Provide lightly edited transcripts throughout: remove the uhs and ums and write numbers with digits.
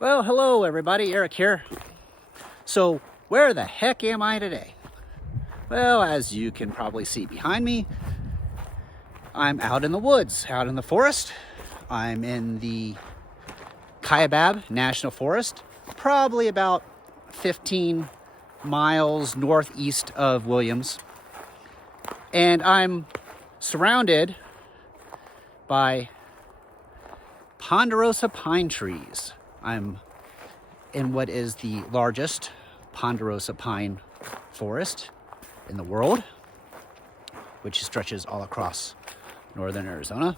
Well, hello everybody, Eric here. So, where the heck am I today? Well, as you can probably see behind me, I'm out in the woods, out in the forest. I'm in the Kaibab National Forest, probably about 15 miles northeast of Williams. And I'm surrounded by ponderosa pine trees. I'm in what is the largest ponderosa pine forest in the world, which stretches all across northern Arizona.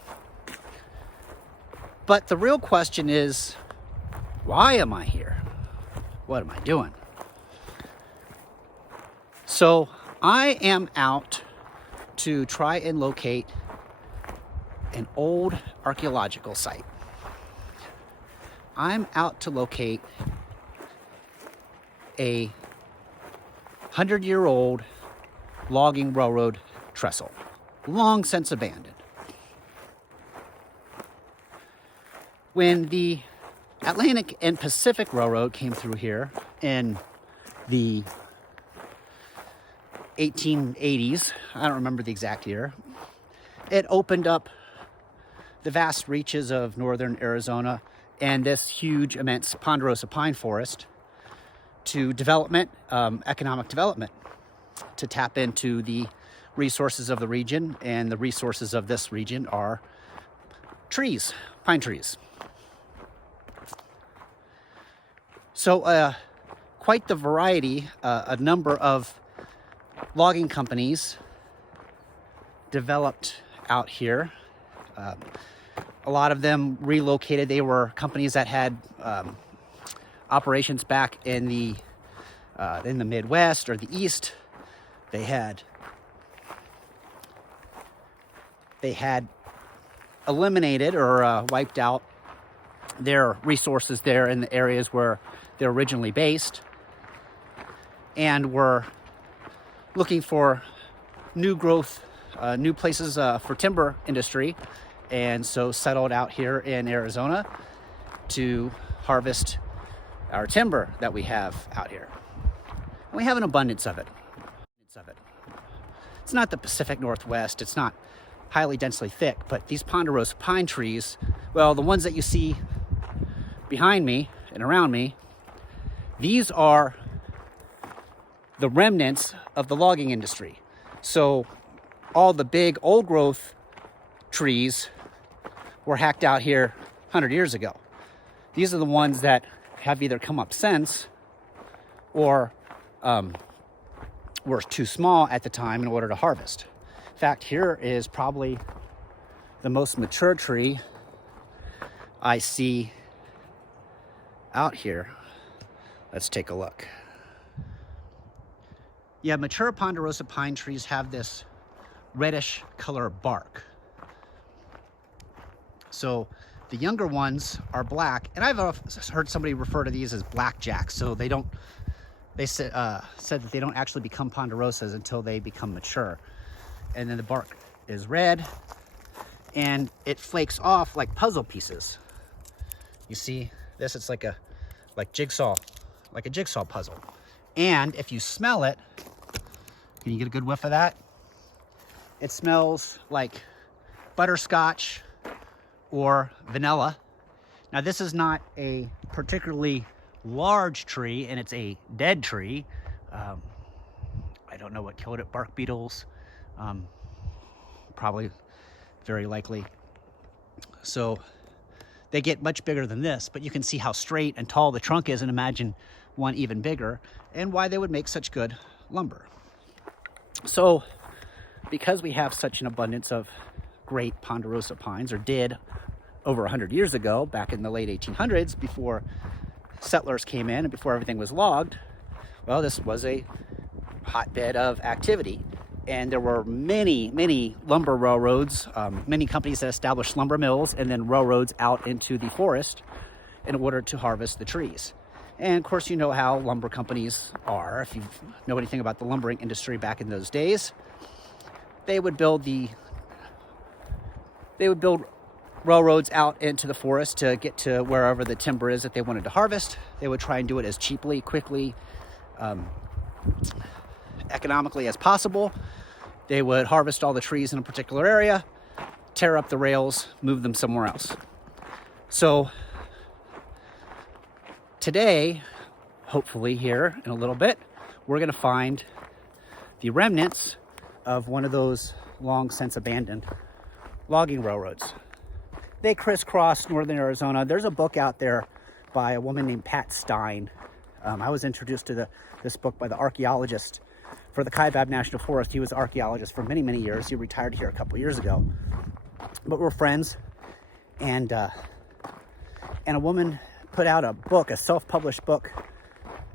But the real question is, why am I here? What am I doing? So I am out to try and locate an old archaeological site. I'm out to locate a 100-year-old logging railroad trestle, long since abandoned. When the Atlantic and Pacific Railroad came through here in the 1880s, I don't remember the exact year, it opened up the vast reaches of northern Arizona and this huge, immense ponderosa pine forest to development, economic development, to tap into the resources of the region. And the resources of this region are trees, pine trees. So quite the variety, a number of logging companies developed out here. A lot of them relocated. They were companies that had operations back in the Midwest or the East. They had eliminated or wiped out their resources there in the areas where they're originally based, and were looking for new growth, new places for timber industry. And so settled out here in Arizona to harvest our timber that we have out here. And we have an abundance of it. It's not the Pacific Northwest, it's not highly densely thick, but these ponderosa pine trees, well, the ones that you see behind me and around me, these are the remnants of the logging industry. So all the big old growth trees were hacked out here 100 years ago. These are the ones that have either come up since or were too small at the time in order to harvest. In fact, here is probably the most mature tree I see out here. Let's take a look. Yeah, mature ponderosa pine trees have this reddish color bark. So the younger ones are black, and I've heard somebody refer to these as blackjacks. So they said that they don't actually become ponderosas until they become mature. And then the bark is red, and it flakes off like puzzle pieces. You see this? It's like a jigsaw puzzle. And if you smell it, can you get a good whiff of that? It smells like butterscotch or vanilla. Now, this is not a particularly large tree, and it's a dead tree. I don't know what killed it. Bark beetles, probably, very likely. So they get much bigger than this, but you can see how straight and tall the trunk is, and imagine one even bigger, and why they would make such good lumber. So because we have such an abundance of great ponderosa pines, or did over 100 years ago, back in the late 1800s, before settlers came in and before everything was logged, well, this was a hotbed of activity. And there were many lumber railroads, many companies that established lumber mills and then railroads out into the forest in order to harvest the trees. And of course, you know how lumber companies are. If you know anything about the lumbering industry back in those days, they would build railroads out into the forest to get to wherever the timber is that they wanted to harvest. They would try and do it as cheaply, quickly, economically as possible. They would harvest all the trees in a particular area, tear up the rails, move them somewhere else. So today, hopefully here in a little bit, we're going to find the remnants of one of those long since abandoned logging railroads. They crisscross northern Arizona. There's a book out there by a woman named Pat Stein. I was introduced to this book by the archaeologist for the Kaibab National Forest. He was an archaeologist for many, many years. He retired here a couple years ago. But we're friends. And a woman put out a book, a self-published book,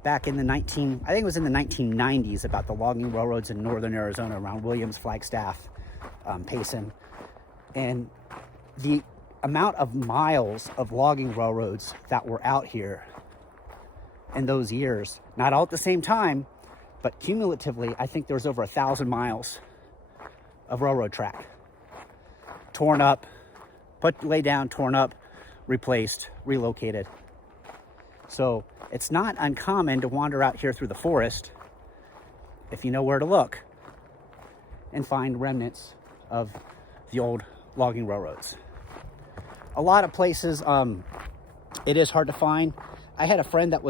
back in the 1990s about the logging railroads in northern Arizona around Williams, Flagstaff, Payson. And the amount of miles of logging railroads that were out here in those years, not all at the same time, but cumulatively, I think there's over 1,000 miles of railroad track. Torn up, laid down, torn up, replaced, relocated. So it's not uncommon to wander out here through the forest, if you know where to look, and find remnants of the old logging railroads. A lot of places, it is hard to find. I had a friend that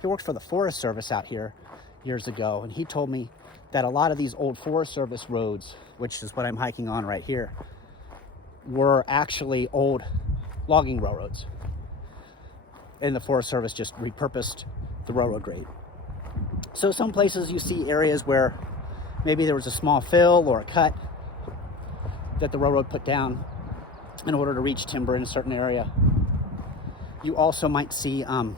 he worked for the Forest Service out here years ago, and he told me that a lot of these old Forest Service roads, which is what I'm hiking on right here, were actually old logging railroads. And the Forest Service just repurposed the railroad grade. So some places you see areas where maybe there was a small fill or a cut that the railroad put down in order to reach timber in a certain area. You also might see, find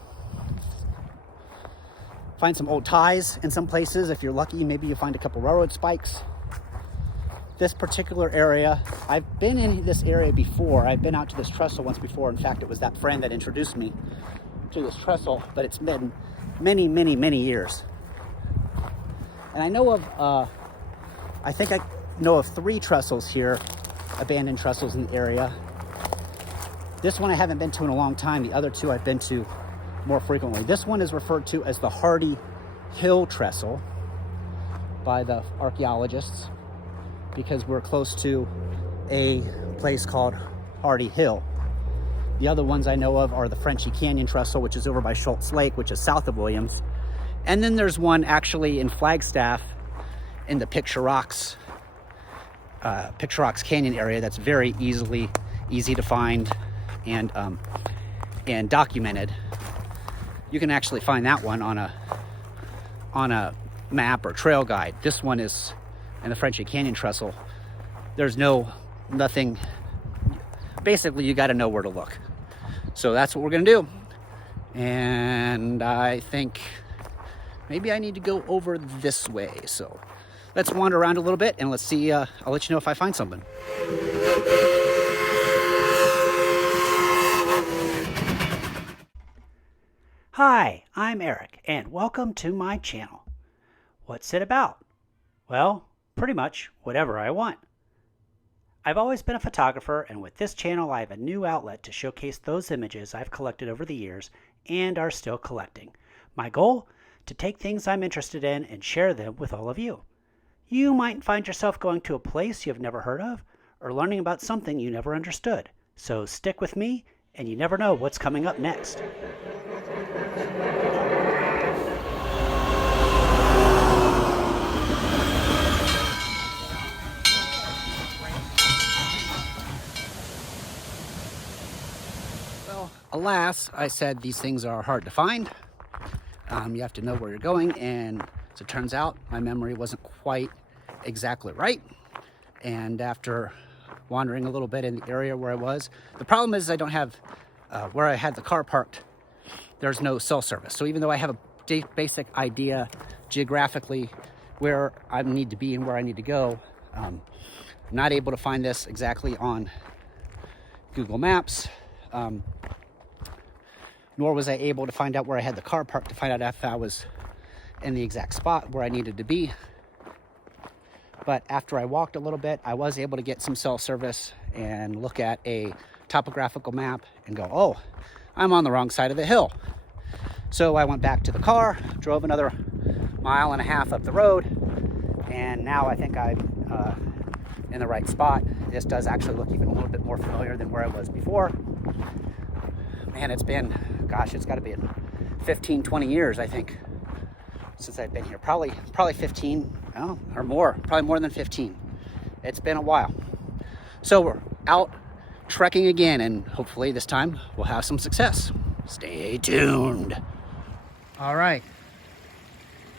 some old ties in some places. If you're lucky, maybe you find a couple railroad spikes. This particular area, I've been in this area before. I've been out to this trestle once before. In fact, it was that friend that introduced me to this trestle, but it's been many, many, many years. And I know of, I think I know of 3 trestles here, abandoned trestles in the area. This one I haven't been to in a long time. The other 2 I've been to more frequently. This one is referred to as the Hardy Hill Trestle by the archaeologists because we're close to a place called Hardy Hill. The other ones I know of are the Frenchy Canyon Trestle, which is over by Schultz Lake, which is south of Williams. And then there's one actually in Flagstaff in the Picture Rocks Canyon area that's very easy to find and documented. You can actually find that one on a map or trail guide. This one is in the Frenchy Canyon Trestle. There's nothing. Basically, you got to know where to look. So that's what we're gonna do. And I think maybe I need to go over this way. So let's wander around a little bit and let's see. I'll let you know if I find something. Hi, I'm Eric, and welcome to my channel. What's it about? Well, pretty much whatever I want. I've always been a photographer, and with this channel I have a new outlet to showcase those images I've collected over the years and are still collecting. My goal? To take things I'm interested in and share them with all of you. You might find yourself going to a place you've never heard of, or learning about something you never understood. So stick with me, and you never know what's coming up next. Well, alas, I said these things are hard to find. You have to know where you're going, and as it turns out, my memory wasn't quite exactly right. And after wandering a little bit in the area where I was, the problem is I don't have, where I had the car parked, there's no cell service. So even though I have a basic idea geographically where I need to be and where I need to go, I'm not able to find this exactly on Google Maps. Nor was I able to find out where I had the car parked to find out if I was in the exact spot where I needed to be. But after I walked a little bit, I was able to get some cell service and look at a topographical map and go, oh, I'm on the wrong side of the hill. So I went back to the car, drove another 1.5 miles up the road, and now I think I'm in the right spot. This does actually look even a little bit more familiar than where I was before. Man, it's been, gosh, it's got to be 15, 20 years, I think, since I've been here. Probably 15, oh, or more, probably more than 15. It's been a while. So we're out trekking again, and hopefully this time we'll have some success. Stay tuned. All right,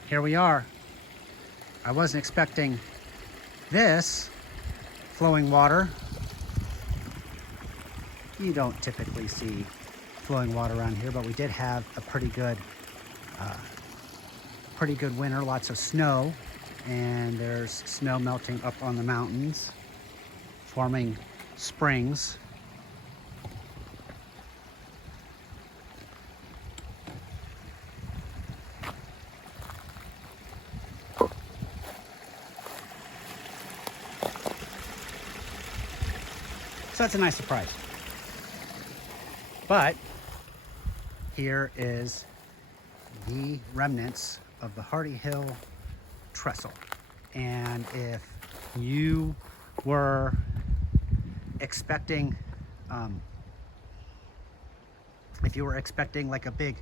here we are. I wasn't expecting this flowing water. You don't typically see flowing water around here, but we did have a pretty good winter, lots of snow, and there's snow melting up on the mountains, forming springs. So that's a nice surprise. But here is the remnants of the Hardy Hill trestle. And if you were expecting like a big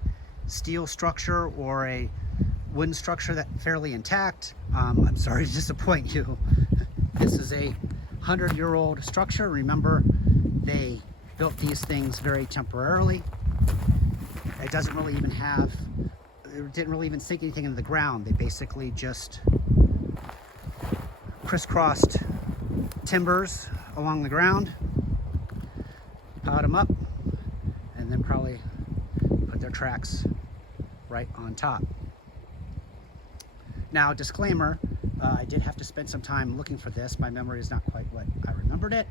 steel structure or a wooden structure that's fairly intact, I'm sorry to disappoint you. This is a 100-year-old structure. Remember, they built these things very temporarily. It didn't really even sink anything into the ground. They basically just crisscrossed timbers along the ground, piled them up, and then probably put their tracks right on top. Now, disclaimer, I did have to spend some time looking for this. My memory is not quite what I remembered it.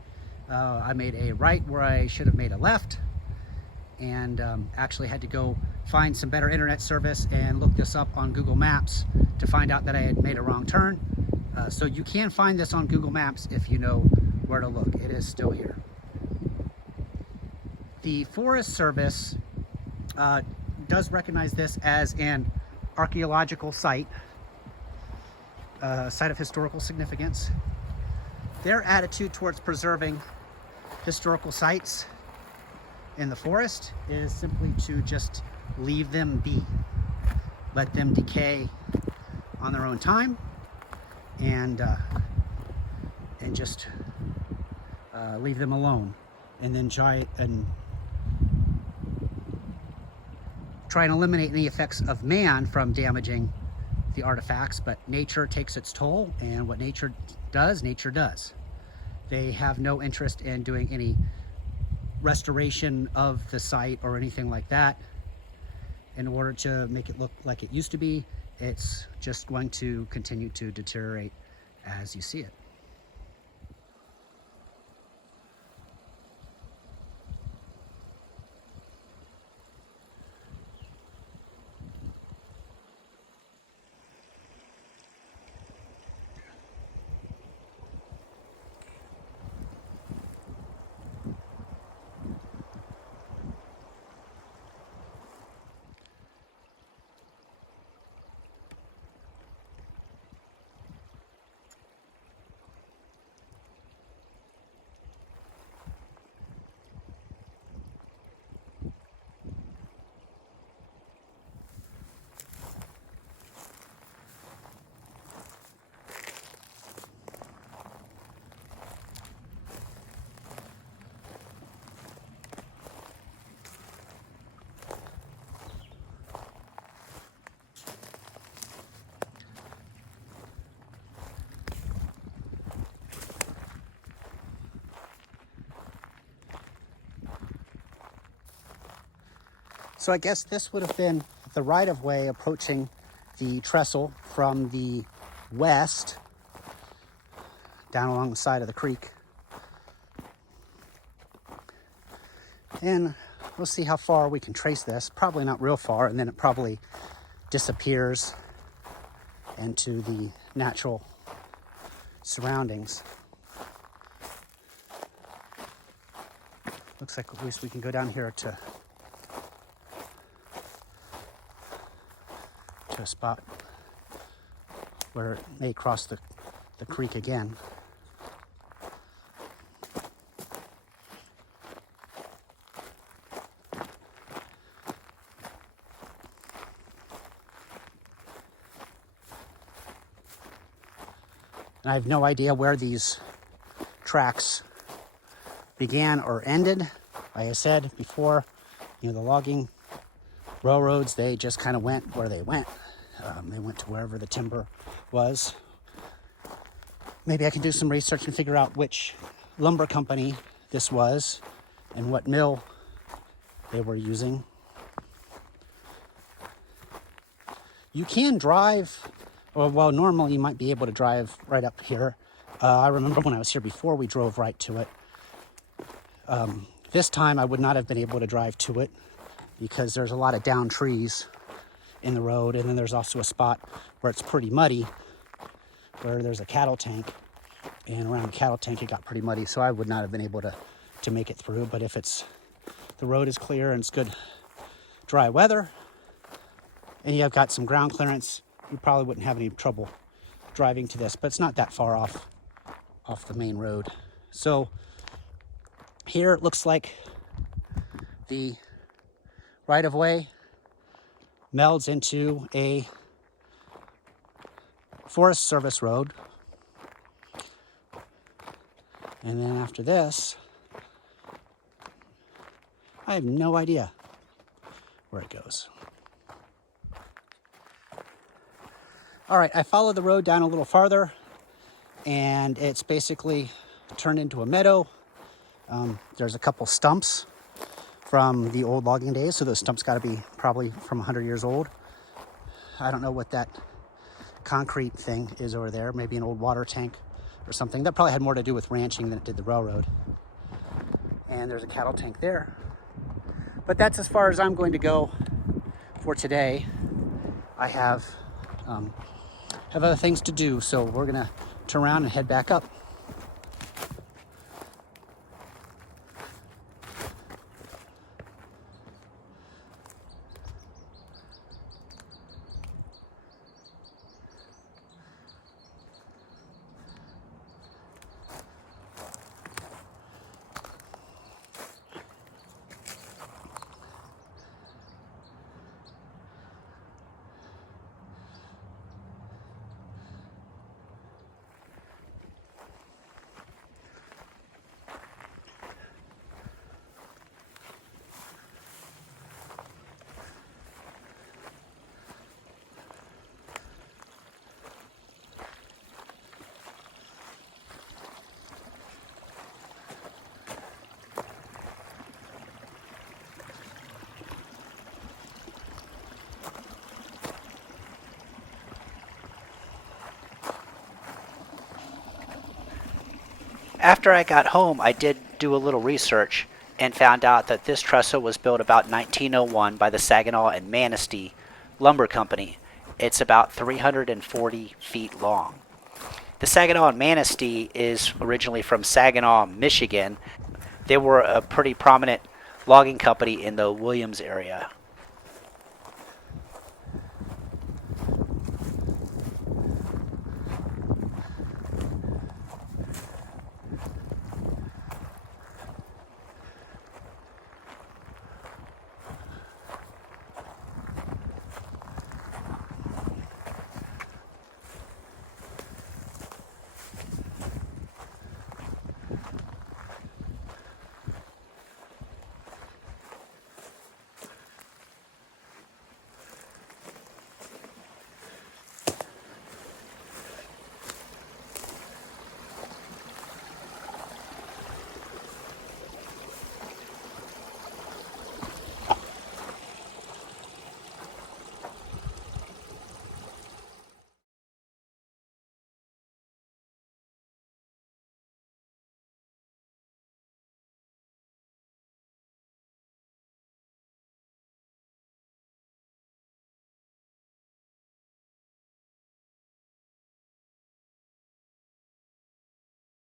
I made a right where I should have made a left, and actually had to go find some better internet service and look this up on Google Maps to find out that I had made a wrong turn. So you can find this on Google Maps if you know where to look. It is still here. The Forest Service does recognize this as an archaeological site, site of historical significance. Their attitude towards preserving historical sites in the forest is simply to just leave them be. Let them decay on their own time, and just leave them alone, and then try and eliminate any effects of man from damaging the artifacts. But nature takes its toll, and what nature does. They have no interest in doing any restoration of the site or anything like that in order to make it look like it used to be. It's just going to continue to deteriorate as you see it. So I guess this would have been the right-of-way approaching the trestle from the west down along the side of the creek. And we'll see how far we can trace this. Probably not real far, and then it probably disappears into the natural surroundings. Looks like at least we can go down here to a spot where it may cross the creek again. And I have no idea where these tracks began or ended. Like I said before, the logging railroads, they just kind of went where they went. They went to wherever the timber was. Maybe I can do some research and figure out which lumber company this was and what mill they were using. You can drive, well, normally you might be able to drive right up here. I remember when I was here before, we drove right to it. This time I would not have been able to drive to it because there's a lot of down trees in the road, and then there's also a spot where it's pretty muddy, where there's a cattle tank, and around the cattle tank it got pretty muddy, so I would not have been able to make it through. But if the road is clear and it's good dry weather, and you have got some ground clearance, you probably wouldn't have any trouble driving to this. But it's not that far off the main road. So here it looks like the right-of-way melds into a Forest Service road. And then after this, I have no idea where it goes. All right, I followed the road down a little farther, and it's basically turned into a meadow. There's a couple stumps from the old logging days, so those stumps got to be probably from 100 years old. I don't know what that concrete thing is over there, maybe an old water tank or something. That probably had more to do with ranching than it did the railroad. And there's a cattle tank there. But that's as far as I'm going to go for today. I have other things to do, so we're gonna turn around and head back up. After I got home, I did do a little research and found out that this trestle was built about 1901 by the Saginaw and Manistee Lumber Company. It's about 340 feet long. The Saginaw and Manistee is originally from Saginaw, Michigan. They were a pretty prominent logging company in the Williams area.